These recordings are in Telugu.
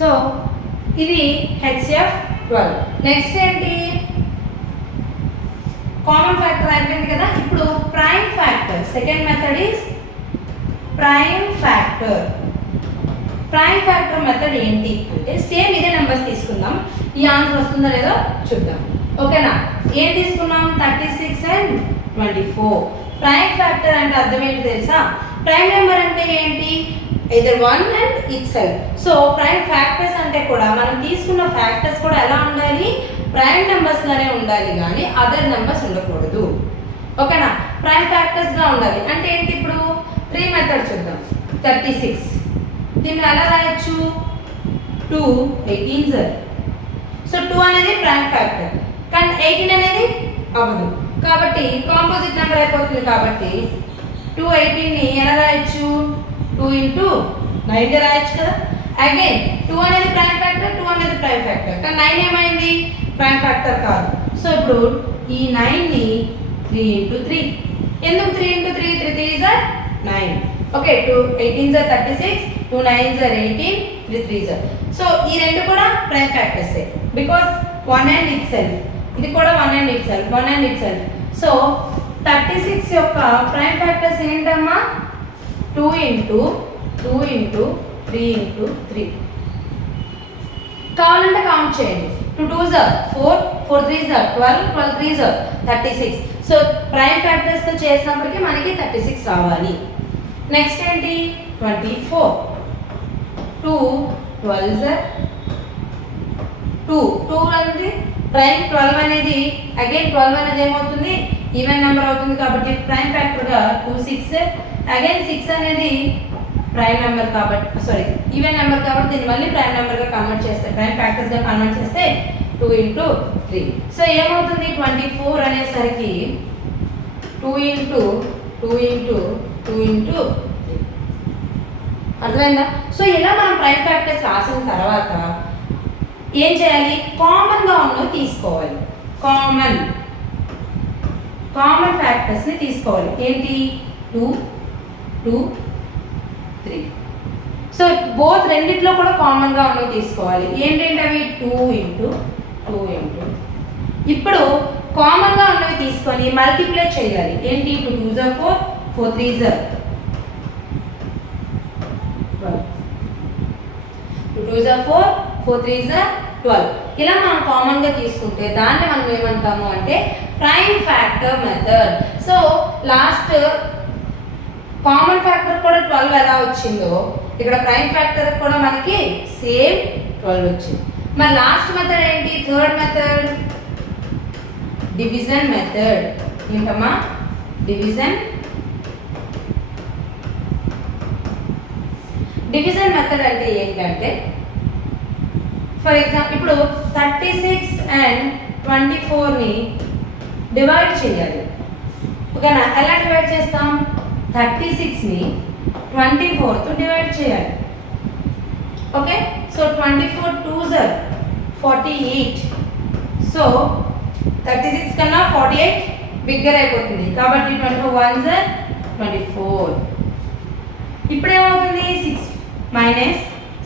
సో ఇది హెచ్సిఎఫ్ 12. నెక్స్ట్ ఏంటి, కామన్ ఫ్యాక్టర్ అయిపోయింది కదా. ఇప్పుడు prime factor, second method is prime factor. Prime factor method ఏంటి అంటే సేమ్ ఇదే నెంబర్స్ తీసుకుందాం, ఈ ఆన్సర్ వస్తుందో లేదో చూద్దాం. ఓకేనా, ఏం తీసుకున్నాం, 36 and 24. ప్రైమ్ ఫ్యాక్టర్ అంటే అర్థం ఏంటి తెలుసా, ప్రైమ్ నెంబర్ అంటే ఏంటి, either 1 and itself. So prime factors అంటే కూడా మనం తీసుకున్న ఫ్యాక్టర్స్ కూడా ఎలా ఉండాలి, ప్రైమ్ నెంబర్స్ గానే ఉండాలి కానీ అదర్ నెంబర్స్ ఉండకూడదు. ఓకేనా, ప్రైమ్ ఫ్యాక్టర్స్ గా ఉండాలి అంటే ఏంటి, ఇప్పుడు 3 మెథడ్ చూద్దాం. 36 దీన్ని ఎలా రాయొచ్చు, 2 18s. సో 2 అనేది ప్రైమ్ ఫ్యాక్టర్ కానీ 18 అనేది అవ్వదు కాబట్టి కాంపోజిట్ నెంబర్ అయిపోతుంది. కాబట్టి 2 18ని ఎలా రాయొచ్చు, 2 into 9 రాయొచ్చు కదా. అగైన్ 2 అనేది ప్రైమ్ ఫ్యాక్టర్, 2 అనేది ప్రైమ్ ఫ్యాక్టర్ కానీ 9 ఏమైంది, ప్రైమ్ ఫ్యాక్టర్ కాదు. సో ఇప్పుడు ఈ 9ని 3 into 3. ఎందుకు 3 into 3, 3 3s are 9. Okay, 2 18s are 36, 2 9s are 18, 3 3s are. So ఈ రెండు కూడా prime factors because 1 and itself. ఇది కూడా 1 and itself, 1 and itself. So 36 యొక్క ప్రైమ్ ఫ్యాక్టర్స్ ఏంటమ్మా, 2 into 2 into 3 into 3. కావాలంటే కౌంట్ చేయండి. 2 2s are 4, 4 3s are 12, 12 3s are 36. So prime factors తో చేసినప్పటికీ మనకి 36 రావాలి. నెక్స్ట్ ఏంటి, 24. 2 12s are 2, 2 అనేది ప్రైమ్, 12 అనేది అగైన్ 12 అనేది ఏమవుతుంది, ఈవెన్ నెంబర్ అవుతుంది కాబట్టి ప్రైమ్ ఫ్యాక్టర్గా 2 6. అగైన్ 6 అనేది ప్రైమ్ నెంబర్ కాబట్టి సారీ ఈవెన్ నెంబర్ కాబట్టి దీన్ని మళ్ళీ ప్రైమ్ నెంబర్గా కన్వర్ట్ చేస్తే, ప్రైమ్ ఫ్యాక్టర్స్గా కన్వర్ట్ చేస్తే 2 into 3. సో ఏమవుతుంది, 24 అనేసరికి 2 into 2 into 2 into 3. అర్థమైందా. సో ఇలా మనం ప్రైమ్ ఫ్యాక్టర్స్ రాసిన తర్వాత ఏం చేయాలి, కామన్గా ఉన్నవి తీసుకోవాలి. కామన్ ఫ్యాక్టర్స్ని తీసుకోవాలి. ఏంటి, 2 2 3. సో బోత్ రెండిట్లో కూడా కామన్గా ఉన్నవి తీసుకోవాలి. ఏంటంటే అవి 2 into 2 into. ఇప్పుడు కామన్గా ఉన్నవి తీసుకొని మల్టిప్లై చేయాలి. ఏంటి, 2 2s are 4, 4 3s are 12. 2 2s are 4, 4 3s are 12. ఇలా మనం కామన్గా తీసుకుంటే దాన్ని మనం ఏమంటాము అంటే prime factor method. So last common factor కూడా 12 ఎలా వచ్చిందో ఇక్కడ ప్రైమ్ ఫ్యాక్టర్ కూడా మనకి సేమ్ 12 వచ్చింది. మరి లాస్ట్ మెథడ్ ఏంటి, థర్డ్ మెథడ్ డివిజన్ మెథడ్. ఏంటమ్మా, డివిజన్ మెథడ్ అంటే ఏంటంటే ఫర్ ఎగ్జాంపుల్ ఇప్పుడు 36 and 24ని డివైడ్ చేయాలి. ఓకేనా, ఎలా డివైడ్ చేస్తాం, 36ని 24తో డివైడ్ చేయాలి. Okay, so 24 2s are 48. So 36 కన్నా 48 బిగ్గర్ అయిపోతుంది కాబట్టి 24 1s are 24. ఇప్పుడు ఏమవుతుంది,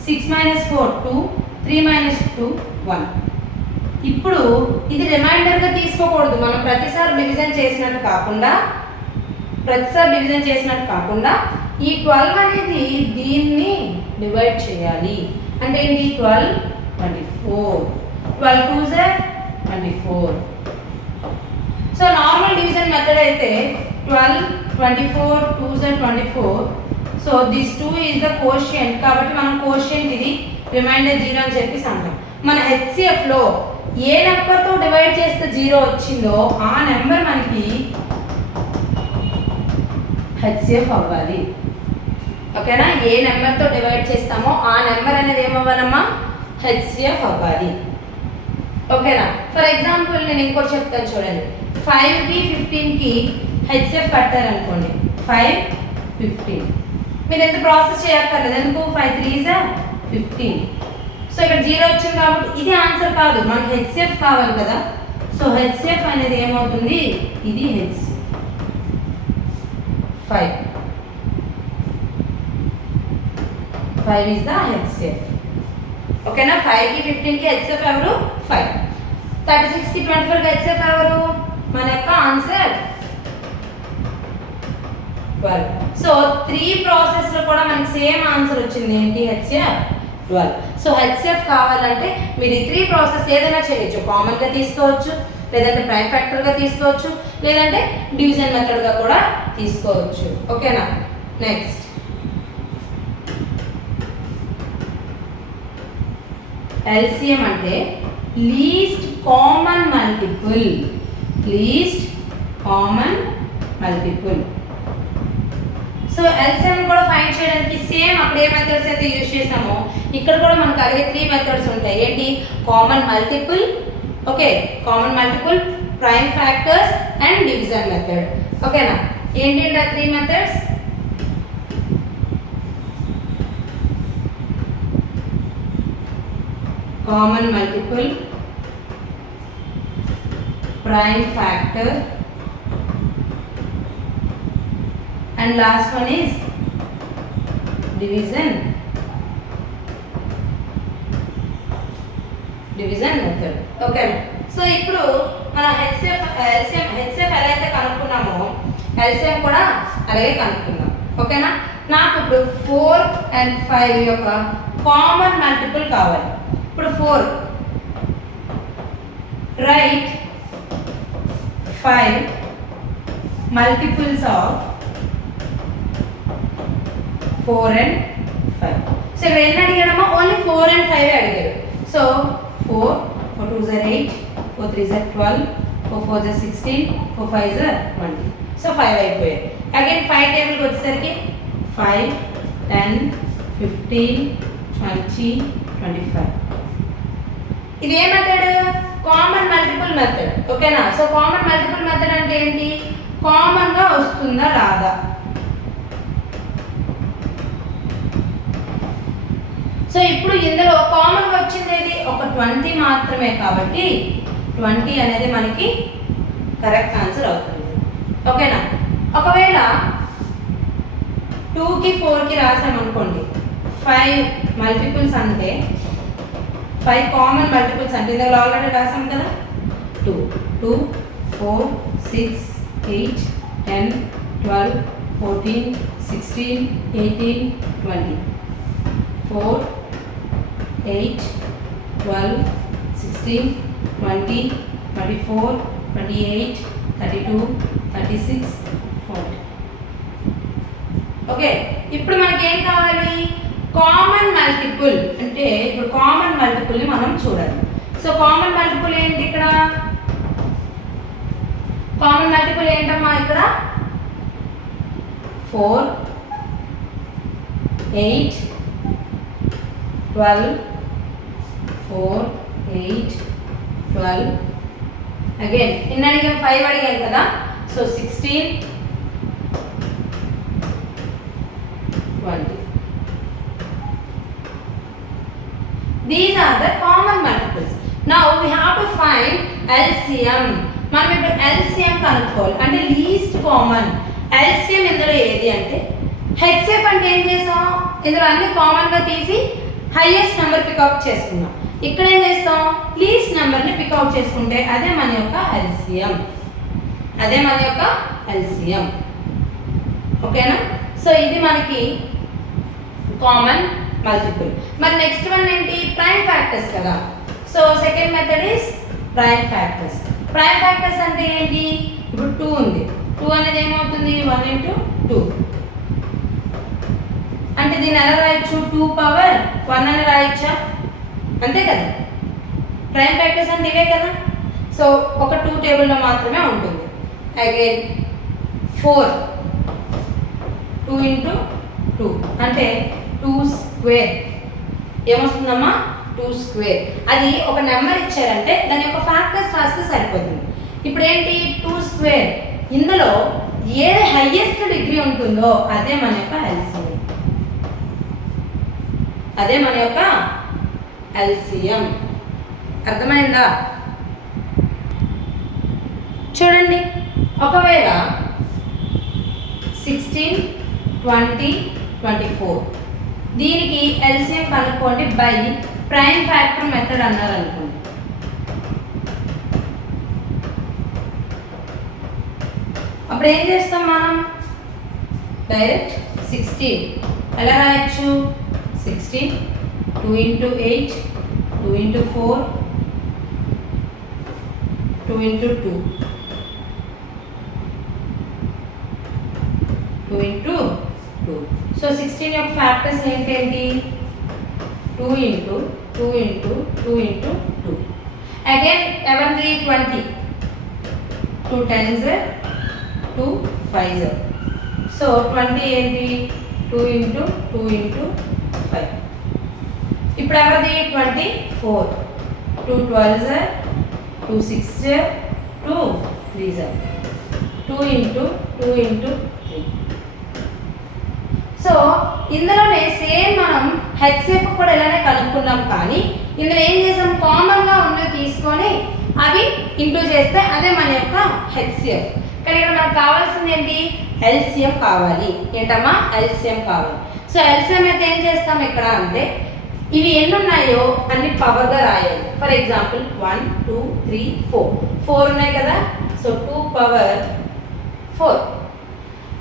6 minus 4 2, 3 minus 2 1. ఇప్పుడు ఇది రిమైండర్గా తీసుకోకూడదు. మనం ప్రతిసారి డివిజన్ చేసినట్టు కాకుండా ఈ 12 అనేది దీన్ని డివైడ్ చేయాలి. అంటే ఏంటి, 12 24, 12 2s are 24. So normal division method అయితే 12 24 2s are 24. So this 2 is the quotient కాబట్టి మనం కోషియంట్ ఇది రిమైండర్ 0 అని చెప్పేసి అంటాం. మన హెచ్సిఎఫ్లో ఏ నెంబర్తో డివైడ్ చేస్తే 0 వచ్చిందో ఆ నెంబర్ మనకి హెచ్సిఎఫ్ అవ్వాలి. ఓకేనా, ఏ నెంబర్తో డివైడ్ చేస్తామో ఆ నెంబర్ అనేది ఏమవ్వాలమ్మా, హెచ్సిఎఫ్ అవ్వాలి. ఓకేనా, ఫర్ ఎగ్జాంపుల్ నేను ఇంకోటి చెప్తాను చూడండి. 5కి 15కి హెచ్సిఎఫ్ కట్టారనుకోండి, 5 15. మీరు ఎంత ప్రాసెస్ చేయక్కర్లేదు, ఎందుకు 5 3s are 15. సో ఇక్కడ 0 వచ్చింది కాబట్టి ఇది ఆన్సర్ కాదు, మనకి హెచ్సిఎఫ్ కావాలి కదా. సో హెచ్సిఎఫ్ అనేది ఏమవుతుంది, ఇది హెచ్సిఎఫ్ 5 is the HCF. ఓకేనా 5కి 15కి హెచ్సిఎఫ్ ఎవరు 5 36కి 24కి హెచ్సిఎఫ్ ఎవరు మన యొక్క ఆన్సర్ 12 సో 3 ప్రాసెస్ లో కూడా మనకి సేమ్ ఆన్సర్ వచ్చింది ఏంటి హెచ్సిఎఫ్ 12 సో హెచ్సిఎఫ్ కావాలంటే మీరు 3 ప్రాసెస్ ఏదైనా చేయొచ్చు కామన్ గా తీసుకోవచ్చు లేదంటే ప్రైమ్ ఫ్యాక్టర్ గా తీసుకోవచ్చు లేదంటే డివిజన్ మెథడ్ గా కూడా తీసుకోవచ్చు ఓకేనా నెక్స్ట్ LCM అంటే least common multiple so LCM కూడా ఫైండ్ చేయడానికి సేమ్ అప్పుడు ఏ మెథడ్స్ అయితే యూజ్ చేసామో ఇక్కడ కూడా మనకు అలాగే 3 మెథడ్స్ ఉంటాయి ఏంటి common multiple okay common multiple prime factors and division method ఓకేనా ఏంటి ఆ 3 methods common multiple prime factor and last one is division method okay so ఇప్పుడు మన HCF ఎలా అయితే కనుక్కున్నామో LCM కూడా అలాగే కనుక్కుందాం ఓకేనా నాకు ఇప్పుడు 4 and 5 యొక్క కామన్ మల్టిపుల్ కావాలి ఇప్పుడు 4 right 5 multiples of 4 and 5 so ఇక్కడ ఎన్ని అడిగాడమ్మా ఓన్లీ 4 and 5 అడిగాడు so 4 4 2 is 8 4 3 is 12 4 4 is 16 4 5 is 20 so 5 అయిపోయాయి అగైన్ 5 టేబుల్కి వచ్చేసరికి 5 10 15 20 25 ఇది ఏ మెథడ్ కామన్ మల్టిపుల్ మెథడ్ ఓకేనా సో కామన్ మల్టిపుల్ మెథడ్ అంటే ఏంటి కామన్ గా వస్తుందా రాదా సో ఇప్పుడు ఇందులో కామన్ గా వచ్చింది ఏది ఒక 20 మాత్రమే కాబట్టి 20 అనేది మనకి కరెక్ట్ ఆన్సర్ అవుతుంది ఓకేనా ఒకవేళ 2కి 4కి రాసామనుకోండి 5 మల్టిపుల్స్ అంటే 5 కామన్ మల్టిపుల్స్ అంటే ఇందులో ఆల్రెడీ రాసాం కదా 2 2 4 6 8 10 12 14 16 18 20 4 8 12 16 20 24 28 32 36 40 ఓకే ఇప్పుడు మనకి ఏం కావాలి కామన్ మల్టిపుల్ అంటే ఇప్పుడు కామన్ మల్టిపుల్ ని మనం చూడాలి సో కామన్ మల్టిపుల్ ఏంటి ఇక్కడ కామన్ మల్టిపుల్ ఏంటమ్మా ఇక్కడ 4 8 12 4 8 12 అగైన్ ఇన్ని అడిగాం 5 అడిగాం కదా so 16 20 these are the common multiples now we have to find LCM మనం ఇప్పుడు LCM కనుక్కోవాలి అంటే లీస్ట్ కామన్ LCM ఇందులో ఏది అంటే HCF అంటే ఏం చేసాం ఇందులో అన్ని కామన్ గా తీసి హైయెస్ట్ నెంబర్ పికౌట్ చేసుకున్నాం ఇక్కడ ఏం చేస్తాం లీస్ట్ నెంబర్ ని పికౌట్ చేసుకుంటే అదే మన యొక్క LCM ఓకేనా సో ఇది మనకి కామన్ మల్టిపుల్ మరి నెక్స్ట్ వన్ ఏంటి ప్రైమ్ ఫ్యాక్టర్స్ కదా so second method is prime factors అంటే ఏంటి ఇప్పుడు 2 ఉంది 2 అనేది ఏమవుతుంది 1 into 2 అంటే దీన్ని ఎలా రాయొచ్చు 2 పవర్ 1 అని రాయొచ్చా అంతే కదా ప్రైమ్ ఫ్యాక్టర్స్ అంటే ఇవే కదా సో ఒక 2 టేబుల్లో మాత్రమే ఉంటుంది అగైన్ 4 2 into 2 అంటే 2 స్క్వేర్ ఏమొస్తుందమ్మా 2 స్క్వేర్ అది ఒక నెంబర్ ఇచ్చారంటే దాని యొక్క ఫ్యాక్టర్స్ రాస్తే సరిపోతుంది ఇప్పుడు ఏంటి 2 స్క్వేర్ ఇందులో ఏది హైయెస్ట్ డిగ్రీ ఉంటుందో అదే మన యొక్క LCM అర్థమైందా చూడండి ఒకవేళ 16 20 24 దీనికి LCM కనుక్కోండి బై ప్రైమ్ ఫ్యాక్టర్ మెథడ్ అన్నారు అనుకోండి. అప్పుడు ఏం చేస్తాం మనం? డైరెక్ట్ 16 ఎలా రాయొచ్చు? 16 2 into 8 2 into 4 2 into 2 2 into 2. So 16 యొక్క ఫ్యాక్టర్స్ ఏంటేంటి? 2 into 2 into 2 into 2. అగైన్ ఎవరిది? 20 2 10s 2 5s. సో 20 ఏంటి? 2 into 2 into 5. ఇప్పుడు ఎవరిది? 24 2 12s 2 6s 2 3s 2 into 2 into 3. So ఇందులోనే సేమ్ మనం హెచ్సిఎఫ్ కూడా ఇలానే కనుక్కున్నాం, కానీ ఇందులో ఏం చేసాం? కామన్గా ఉన్నవి తీసుకొని అవి ఇంటూ చేస్తే అదే మన యొక్క హెచ్సిఎఫ్. కానీ ఇక్కడ మనకు కావాల్సింది ఏంటి? ఎల్సిఎం కావాలి. ఏంటమ్మా? ఎల్సిఎం కావాలి. సో ఎల్సిఎం అయితే ఏం చేస్తాం ఇక్కడ అంటే ఇవి ఎన్ని ఉన్నాయో అన్ని పవర్గా రాయాలి. ఫర్ ఎగ్జాంపుల్ 1 2 3 4 ఉన్నాయి కదా. So 2 power 4.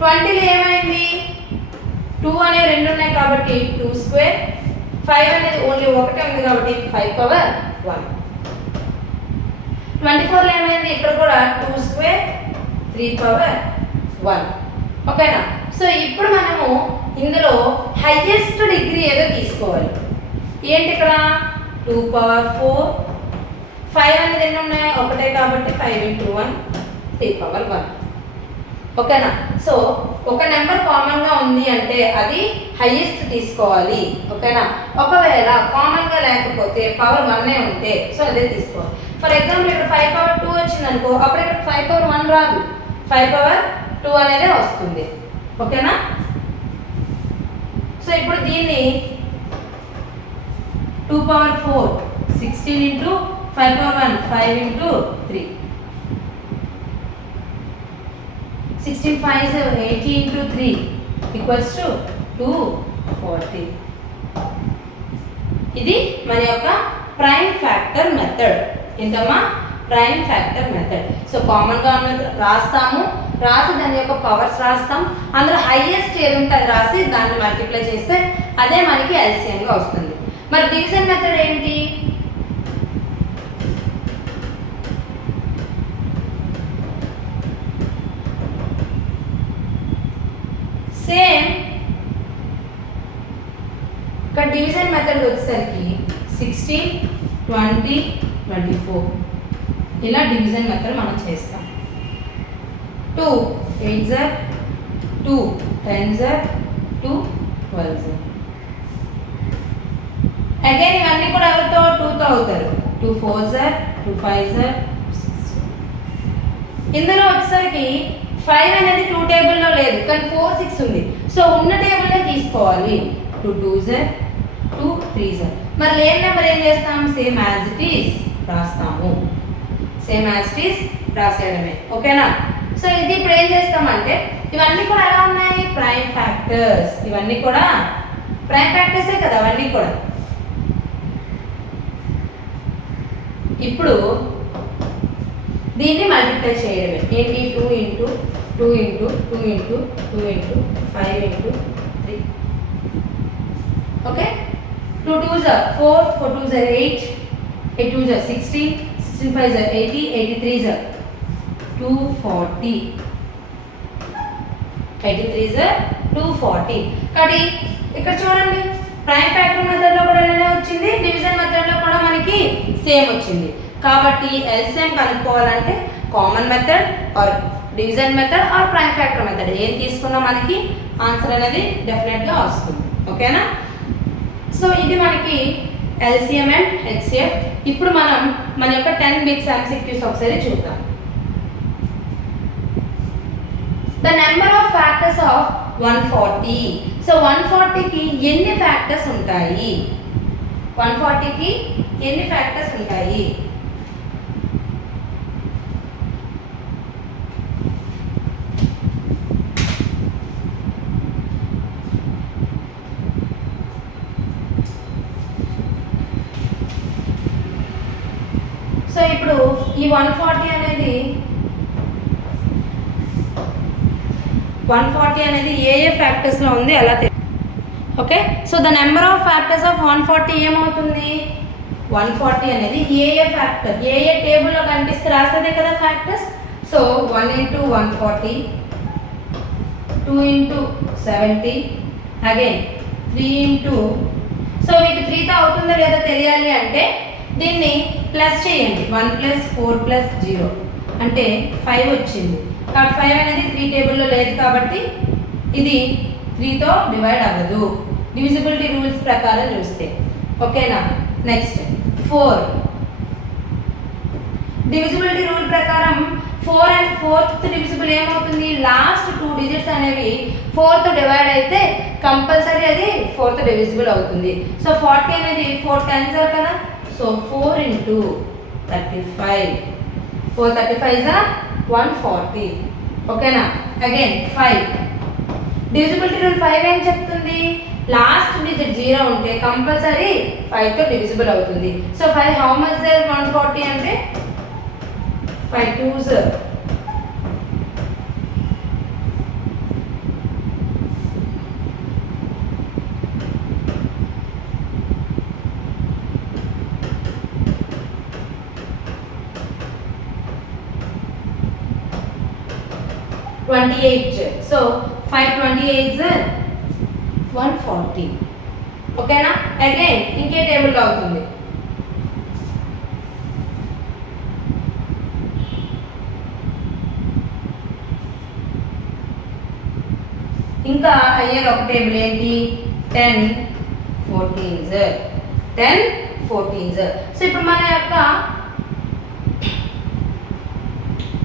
20లో ఏమైంది? 2 అనేవి 2 ఉన్నాయి కాబట్టి 2 square. 5 అనేది ఓన్లీ ఒకటే ఉంది కాబట్టి 5 power 1. 24లో ఏమైంది? ఇక్కడ కూడా 2 square 3 power 1. ఓకేనా? సో ఇప్పుడు మనము ఇందులో హైయెస్ట్ డిగ్రీ ఏదో తీసుకోవాలి. ఏంటి ఇక్కడ? 2 power 4. 5 అనేది ఎన్ని ఉన్నాయి? ఒకటే కాబట్టి 5 into 1 3 power 1. ఓకేనా? సో ఒక నెంబర్ కామన్గా ఉంది అంటే అది హైయెస్ట్ తీసుకోవాలి. ఓకేనా? ఒకవేళ కామన్గా లేకపోతే పవర్ 1 ఉంటే సో అదే తీసుకోవాలి. ఫర్ ఎగ్జాంపుల్ ఇక్కడ 5 power 2 వచ్చింది అనుకో, అప్పుడు ఇక్కడ 5 power 1 రాదు, 5 power 2 అనేది వస్తుంది. ఓకేనా? సో ఇప్పుడు దీన్ని 2 power 4 16 into 5 power 1 5 into 3. 16 5 is 80 into 3 equals to 240. ఇది మన యొక్క ప్రైమ్ ఫ్యాక్టర్ మెథడ్. ఏంటమ్మా? Prime factor method. సో కామన్గా ఉన్నది రాస్తాము, రాసి దాని యొక్క పవర్స్ రాస్తాం, అందులో హైయెస్ట్ ఏది ఉంటే అది రాసి దాన్ని మల్టిప్లై చేస్తే అదే మనకి ఎల్సిఎంగా వస్తుంది. మరి డివిజన్ మెథడ్ ఏంటి? సేమ్ ఇక్కడ డివిజన్ మెథడ్ వచ్చేసరికి 16 20 24 ఇలా డివిజన్ మెథడ్ మనం చేస్తాం. 2 8s 2 10s 2 12s. అగైన్ ఇవన్నీ కూడా ఎవరితో? 2తో అవుతారు. 2 4s 2 5s 6. ఇందులో వచ్చేసరికి 5 అనేది 2 టేబుల్లో లేదు, కానీ 4 6 ఉంది. సో ఉన్న టేబుల్నే తీసుకోవాలి. 2 2s 2 3s. మరి లేని నెంబర్ ఏం చేస్తాం? సేమ్ యాజ్ ఇట్ ఈస్ రాస్తాము. సేమ్ యాజ్ ఇట్ ఈస్ రాసేయడమే. ఓకేనా? సో ఇది ఇప్పుడు ఏం చేస్తామంటే ఇవన్నీ కూడా ఎలా ఉన్నాయి? Prime factors. ఇవన్నీ కూడా ప్రైమ్ ఫ్యాక్టర్సే కదా అవన్నీ కూడా. ఇప్పుడు దీన్ని మల్టిప్లై చేయడమే. ఏంటి? 2 into 2 into 2 into 2 into 5 into 3. Okay? 2 2s 4 4 2s 8 8 2s 16 16 5s 80 83s 240 83s 240. కాబట్టి ఇక్కడ చూడండి ప్రైమ్ ఫ్యాక్టర్ మెథడ్లో కూడా ఇలానే వచ్చింది, డివిజన్ మెథడ్లో కూడా మనకి సేమ్ వచ్చింది. కాబట్టి ఎల్సిఎం కనుక్కోవాలంటే common method or division method or prime factor method ఏం తీసుకున్నా మనకి ఆన్సర్ అనేది డెఫినెట్గా వస్తుంది. ఓకేనా? సో ఇది మనకి ఎల్సిఎం అండ్ హెచ్సిఎఫ్. ఇప్పుడు మనం మన యొక్క 10 బిట్స్ ఎంసిక్యూస్ ఒకసారి చూద్దాం. The number of factors of 140. So 140కి ఎన్ని ఫ్యాక్టర్స్ ఉంటాయి? 140కి ఎన్ని ఫ్యాక్టర్స్ ఉంటాయి? సో ఇప్పుడు ఈ 140 అనేది ఏ ఫ్యాక్టర్స్లో ఉంది అలా okay. So the number of factors of 140 ఏమవుతుంది? 140 అనేది ఏ ఫ్యాక్టర్ ఏ టేబుల్లో కనిపిస్తే రాసేదే కదా factors. So 1 into 140, 2 into 70, again 3 into. So మీకు 3తో అవుతుందో లేదో తెలియాలి అంటే దీన్ని ప్లస్ చేయండి. 1 + 4 + 0 అంటే 5 వచ్చింది. కాబట్టి 5 అనేది 3 టేబుల్లో లేదు కాబట్టి ఇది 3తో డివైడ్ అవ్వదు డివిజిబిలిటీ రూల్స్ ప్రకారం చూస్తే. ఓకేనా? నెక్స్ట్ 4 డివిజిబిలిటీ రూల్ ప్రకారం 4 అండ్ 4th డివిజిబుల్ ఏమవుతుంది? లాస్ట్ 2 డిజిట్స్ అనేవి 4తో డివైడ్ అయితే కంపల్సరీ అది 4th డివిజిబుల్ అవుతుంది. సో 40 అనేది 4 10s కదా. So 4 into 35, 4 35s are 140. ఓకేనా? అగైన్ 5 డివిజిబిలిటీ రూల్ 5 ఏం చెప్తుంది? లాస్ట్ డిజిట్ 0 ఉంటే కంపల్సరీ 5తో డివిజిబుల్ అవుతుంది. సో 5 హౌ మచ్ దేర్ 140 అంటే 5 2s. So 5 28s 140. ఓకేనా? అగైన్ ఇంకే టేబుల్లో అవుతుంది. ఇంకా అయ్యేది ఒక టేబుల్ ఏంటి? 10 14s. 10 14s. సో ఇప్పుడు మన యొక్క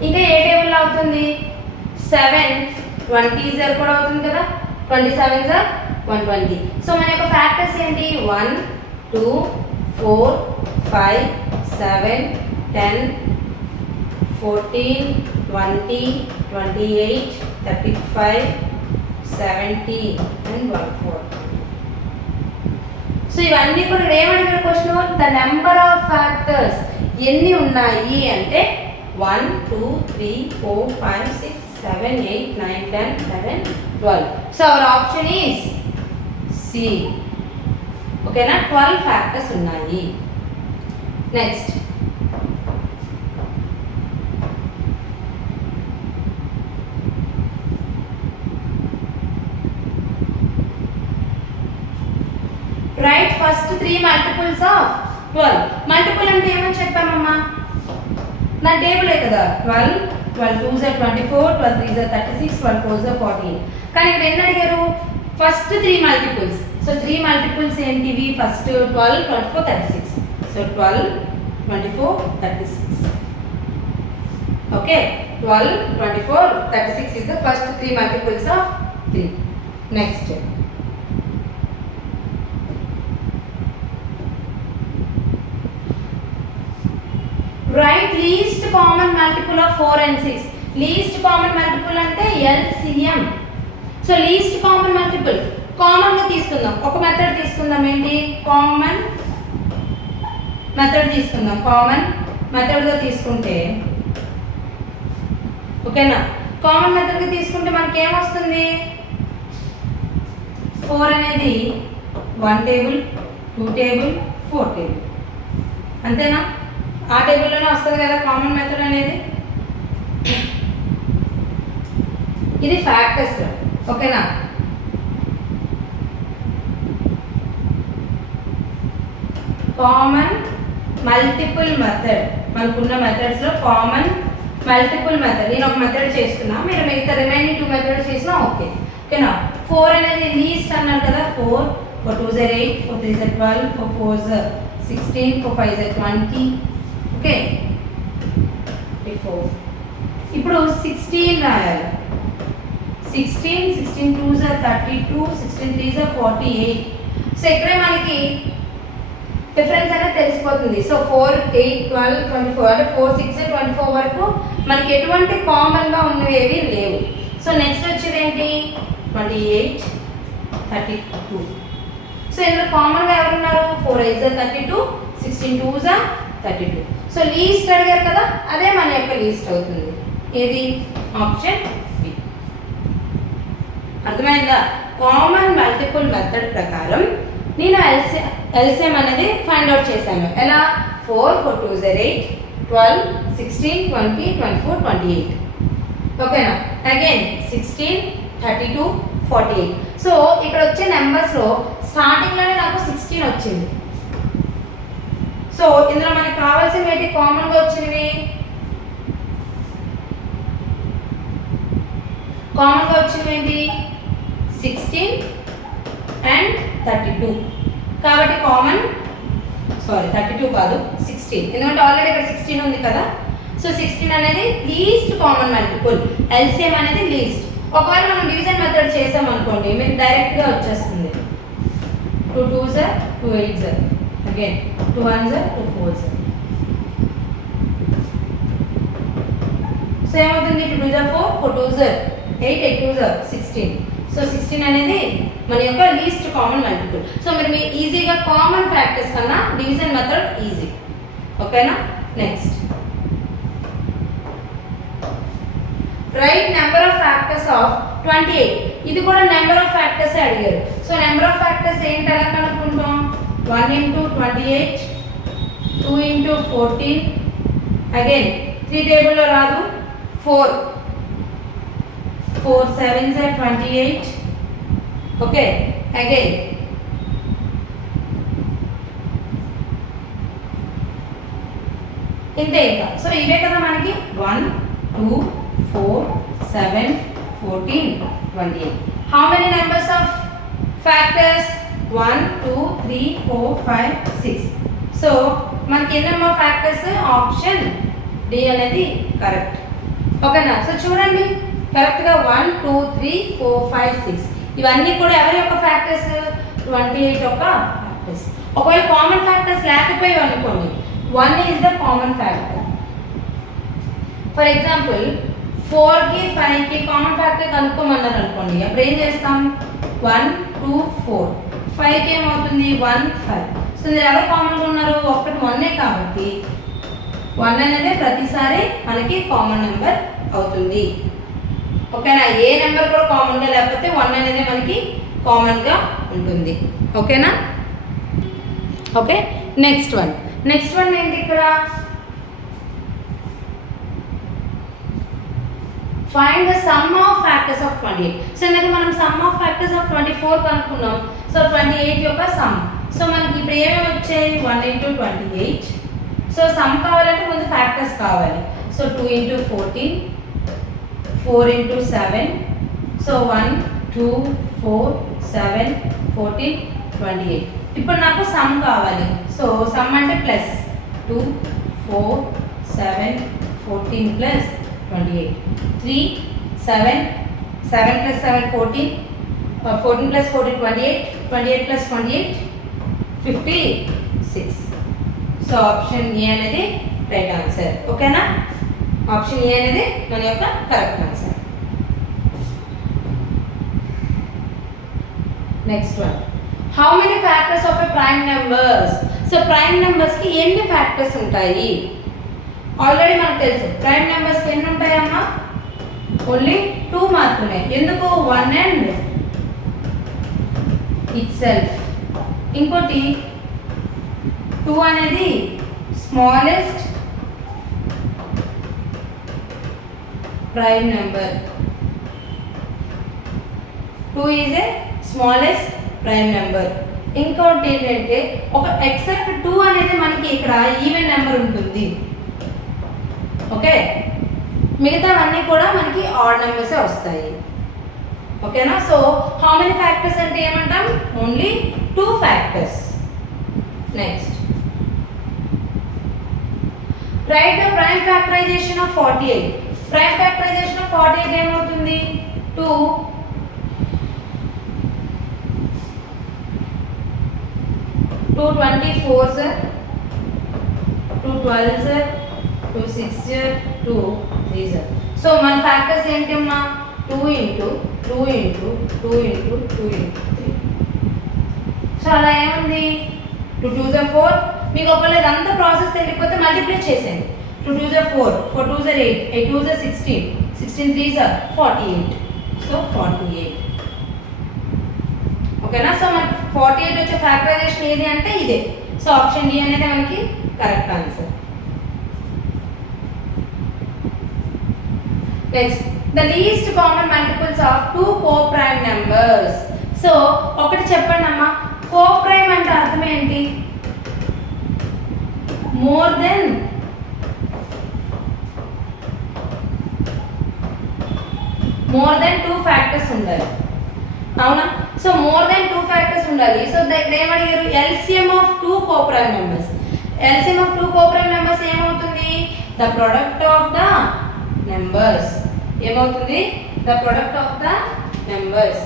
ఇంకా ఏ టేబుల్లో అవుతుంది? 7 20s కూడా అవుతుంది కదా. 27s 120. సో మన యొక్క ఫ్యాక్టర్స్ ఏంటి? 1 2 4 5 7 10 14 20 28 35 70 and 140. సో ఇవన్నీ కూడా ఏమడిగిన question? The number of factors ఎన్ని ఉన్నాయి అంటే 1 2 3 4 5 6 7 8 9 10 11 12. So our option is C. ఓకేనా? 12 ఫ్యాక్టర్స్ ఉన్నాయి. Next right first 3 multiples of 12. Multiple అంటే ఏమని చెప్పామమ్మా? నా టేబులే కదా. 12 12 2s are 24, 12 3s are 36, 12 4s are 14. కానీ ఇక్కడ ఎన్ని అడిగారు? First 3 multiples. సో 3 మల్టిపుల్స్ ఏంటివి? First 12 24 36. So 12 24 36. Okay, 12 24 36 is the first 3 multiples of 3. Next, write least common multiple of 4 and 6. Least common multiple అంటే LCM. So least common multiple common గా తీసుకుందాం. ఒక మెథడ్ తీసుకుందాం. ఏంటి? కామన్ మెథడ్ తీసుకుందాం. కామన్ మెథడ్ గా తీసుకుంటే ఓకేనా? కామన్ మెథడ్ గా తీసుకుంటే మనకి ఏమొస్తుంది? 4 అనేది 1 టేబుల్, 2 టేబుల్, 4 టేబుల్. అంతేనా? ఆ టేబుల్లోనే వస్తుంది కదా కామన్ మెథడ్ అనేది. ఇది ఫ్యాక్టర్స్. ఓకేనా? Common multiple method. మనకున్న మెథడ్స్లో కామన్ మల్టిపుల్ మెథడ్. నేను ఒక మెథడ్ చేస్తున్నా, మీరు మిగతా రిమైనింగ్ 2 మెథడ్స్ చేసినా ఓకే. ఓకేనా? 4 అనేది లీస్ట్ అన్నారు కదా. 4 4 2s are 8, 4 3s are 12, 4 4s are 16, 4 5s are 20. Okay, 4. ఇప్పుడు 16 రాయాలి. 16 16 2s are 32, 16 3s are 48. So ఇక్కడే మనకి డిఫరెన్స్ అనేది తెలిసిపోతుంది. సో 4 8 12 24 అంటే 4 6 24 వరకు మనకి ఎటువంటి కామన్గా ఉన్నవి ఏవి లేవు. సో నెక్స్ట్ వచ్చేది ఏంటి? 28 32. సో ఇందులో కామన్గా ఎవరున్నారు? 4 8s are 32, 16 2s are 32. So least అడిగారు కదా, అదే మన యొక్క లీస్ట్ అవుతుంది. ఏది? Option B. అర్థమైందా? కామన్ మల్టిపుల్ మెథడ్ ప్రకారం నేను ఎల్సిఎం అనేది ఫైండ్ అవుట్ చేశాను. ఎలా? 4 4 2s are 8, 12 16 20 24 28. ఓకేనా? అగైన్ 16 32 48. సో ఇక్కడ వచ్చే నెంబర్స్లో స్టార్టింగ్లోనే నాకు 16 వచ్చింది. సో ఇందులో మనకు కావాల్సినవి ఏంటి? కామన్గా వచ్చినవి ఏంటి? 16 అండ్ 32. కాబట్టి కామన్ 32 కాదు 16, ఎందుకంటే ఆల్రెడీ ఇక్కడ 16 ఉంది కదా. సో 16 అనేది లీస్ట్ కామన్ మల్టిపుల్, ఎల్సిఎం అనేది లీస్ట్. ఒకవేళ మనం డివిజన్ మెథడ్ చేసాం అనుకోండి, మీకు డైరెక్ట్గా వచ్చేస్తుంది. 2 2s are 2 8s are, again 2 1s are 2 4s are. So ఏమవుతుంది? 2 2s are 4 4 2s are 8 8 2s are 16. So 16 అనేది మన యొక్క లీస్ట్ కామన్ మల్టిపుల్. సో మీరు ఈజీగా కామన్ ఫ్యాక్టర్స్ కన్నా డివిజన్ మెథడ్ ఈజీ. ఓకేనా? Next, right number of factors of 28. ఇది కూడా నెంబర్ ఆఫ్ ఫ్యాక్టర్స్ అడిగారు. సో నెంబర్ ఆఫ్ ఫ్యాక్టర్స్ ఏంటి ఎలా కనుక్కుంటాం? 1 into 28, 2 into 14, అగైన్ 3 టేబుల్లో రాదు. 4 7s are 28. ఓకే, అగైన్ ఇంతే ఇంకా. సో ఇవే కదా మనకి 1 2 4 7 14 28. How many numbers of factors? 1 2 3 4 5 6. So మనకి ఎన్ని నెంబర్ ఫ్యాక్టర్స్? ఆప్షన్ డి అనేది కరెక్ట్. ఓకేనా? సో చూడండి కరెక్ట్గా 1 2 3 4 5 6 ఇవన్నీ కూడా ఎవరి యొక్క ఫ్యాక్టర్స్? 28 యొక్క ఫ్యాక్టర్స్. ఒకవేళ కామన్ ఫ్యాక్టర్స్ లేకపోయాయి అనుకోండి, 1 is the common factor. For example 4కి 5కి కామన్ ఫ్యాక్టర్ కనుక్కోమన్నారు అనుకోండి, అప్పుడు ఏం చేస్తాం? 1 2 4. 5కి ఏమవుతుంది? 1 5. సో మీరు ఎవరు కామన్గా ఉన్నారు? ఒకటి 1 కాబట్టి 1 అనేది ప్రతిసారి మనకి కామన్ నెంబర్ అవుతుంది. ఓకేనా? ఏ నెంబర్ కూడా కామన్గా లేకపోతే 1 అనేది మనకి కామన్గా ఉంటుంది. ఓకేనా? ఓకే, నెక్స్ట్ వన్ ఏంటి ఇక్కడ? Find the sum of factors of 28. So ఇందాక మనం సమ్ ఆఫ్ ఫ్యాక్టర్స్ ఆఫ్ 24 కనుక్కున్నాం. సో 28 యొక్క సమ్. సో మనకి ఇప్పుడు ఏమేమి వచ్చాయి? 1 into 28. సో సమ్ కావాలంటే ముందు ఫ్యాక్టర్స్ కావాలి. So 2 into 14, 4 into 7. సో 1 2 4 7 14 28. ఇప్పుడు నాకు సమ్ కావాలి. సో సమ్ అంటే plus 2 4 7 14 plus 28. 3 7 7 plus 7 14, 14 plus 14 28, 28 plus 28 56. So option A అనేది రైట్ ఆన్సర్. ఓకేనా? ఆప్షన్ ఏ అనేది మన యొక్క correct answer. Next one, how many factors of a prime numbers? So prime నెంబర్స్కి ఎన్ని ఫ్యాక్టర్స్ ఉంటాయి? ఆల్రెడీ మనకు తెలుసు ప్రైమ్ నెంబర్స్కి ఎన్ని ఉంటాయమ్మా? ఓన్లీ 2 మాత్రమే. ఎందుకు? 1 and itself. ఇంకోటి 2 అనేది smallest prime number. 2 is a smallest prime number. ఇంకోటి ఏంటంటే ఒక ఎక్సెప్ట్ 2 అనేది మనకి ఇక్కడ ఈవెన్ నెంబర్ ఉంటుంది. ఓకే, మిగతావన్నీ కూడా మనకి ఆడ్ నెంబర్సే వస్తాయి. ఓకేనా? సో హౌ మెనీ ఫ్యాక్టర్స్ అంటే ఏమంటాం? Only 2 factors. Next, right the prime factorization of 48. Prime factorization of 48 ఏమవుతుంది? 2 24s, 2 12s, 2 6s, 2 3s. So మన ఫ్యాక్టర్స్ ఏంటమ్మా? 2 into 2 into 2 into 2 into 3. So అలా ఏముంది? 2 2s are 4, మీకు ఒకవేళ ఇదంతా ప్రాసెస్ తెలియకపోతే మల్టిప్లై చేసేయండి. 2 2s are 4, 4 2s are 8, 8 2s are 16, 16 3s are 48. So 48. ఓకేనా? సో మనకి 48 వచ్చే ఫ్యాక్టరైజేషన్ ఏది అంటే ఇదే. సో ఆప్షన్ డి అనేది మనకి correct answer. Next, the least common multiples of 2 coprime numbers. So ఒకటి చెప్పండి అమ్మా, కోప్రైమ్ అంటే అర్థం ఏంటి? మోర్ దెన్ టూ ఫ్యాక్టర్స్ ఉండాలి. అవునా? సో మోర్ దెన్ 2 ఫ్యాక్టర్స్ ఉండాలి. సో ఇక్కడ ఏమడిగారు? LCM of 2 coprime numbers. LCM of 2 coprime numbers ఏమవుతుంది? The product of the numbers. ఏమవుతుంది? The product of the numbers.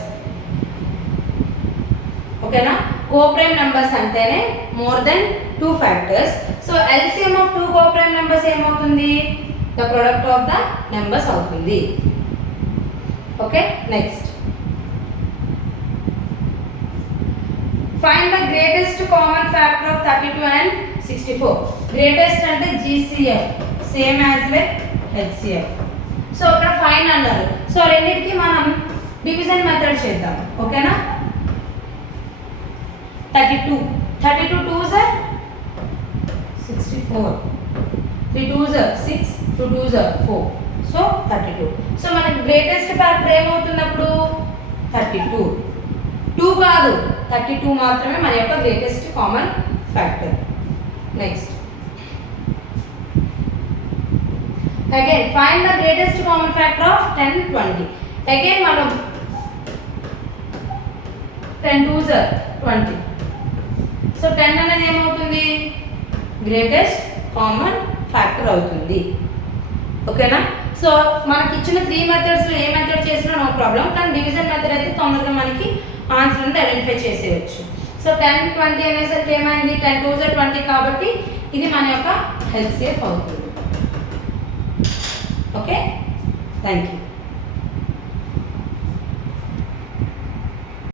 ఓకేనా? కోప్రైమ్ నెంబర్స్ అంటేనే more than 2 factors. So LCM of 2 coprime numbers ఏమవుతుంది? The product of the numbers అవుతుంది. Okay, next, find the greatest common factor of 32 and 64. Greatest అంటే GCF, same as with HCF. So ఇక్కడ ఫైండ్ అన్నారు. సో రెండింటికి మనం డివిజన్ మెథడ్ చేద్దాం. ఓకేనా? 32 2s are 64, 3 2s are 6, 2 2s are 4. So 32. So మనకి గ్రేటెస్ట్ ఫ్యాక్టర్ ఏమవుతుంది అప్పుడు? 32. 2 కాదు, 32 మాత్రమే మన యొక్క greatest common factor. Next, again find the greatest common factor of 10 20. Again మనం 10 2s are 20. సో 10 అనేది ఏమవుతుంది? గ్రేటెస్ట్ కామన్ ఫ్యాక్టర్ అవుతుంది. ఓకేనా? సో మనకి ఇచ్చిన 3 మెథడ్స్లో ఏ మెథడ్ చేసినా నో ప్రాబ్లం, కానీ డివిజన్ మెథడ్ అయితే తొందరగా మనకి ఆన్సర్ అనేది ఐడెంటిఫై చేసేయచ్చు. సో 10 20 అనేసరికి ఏమైంది? 10 2s are 20 కాబట్టి ఇది మన యొక్క HCF అవుతుంది. Okay, thank you.